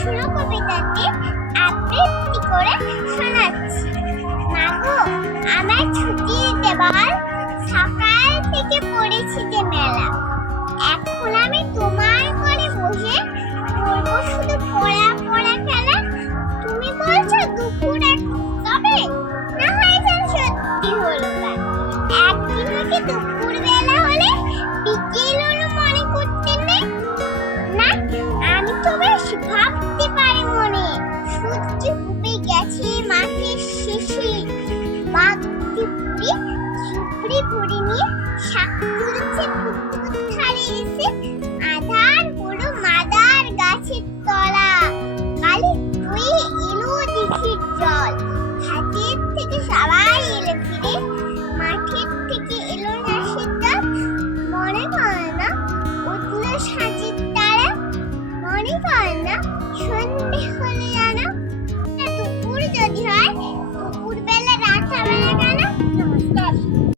শুনো কবিতাটি আবৃত্তি করে শোনাচ্ছি। মাগো আমায় ছুটি দিতে বল, সকাল থেকে পড়েছি যে মেলা। এখন আমি তোমার ঘরে বসে করবো শুধু পড়া পড়া খেলা। তুমি বলছো দুপুরে তবে না হয় যেন সত্যি হলো তাই। একদিন কি দুপুর বেলা হলে বিকেল হলো মনে করতে নেই না? আমি তো বেশ ভাবতে পারি মনে, সূর্য ডুবে গেছে মাঠের শেষে। বাগদি পুরি ঝুপড়ি পুরি নিয়ে শাক তুলছে পুকুর ধারে এসে। আধার বড় মাদার গাছের তলা, কালি ধুয়ে এলো দিঘির জল। হাতের থেকে সবাই এলো ফিরে, মাঠের থেকে এলো না শীতল। মনে করে না উঠলো সাঁচের তারা, মনে করে না সন্ধে হলে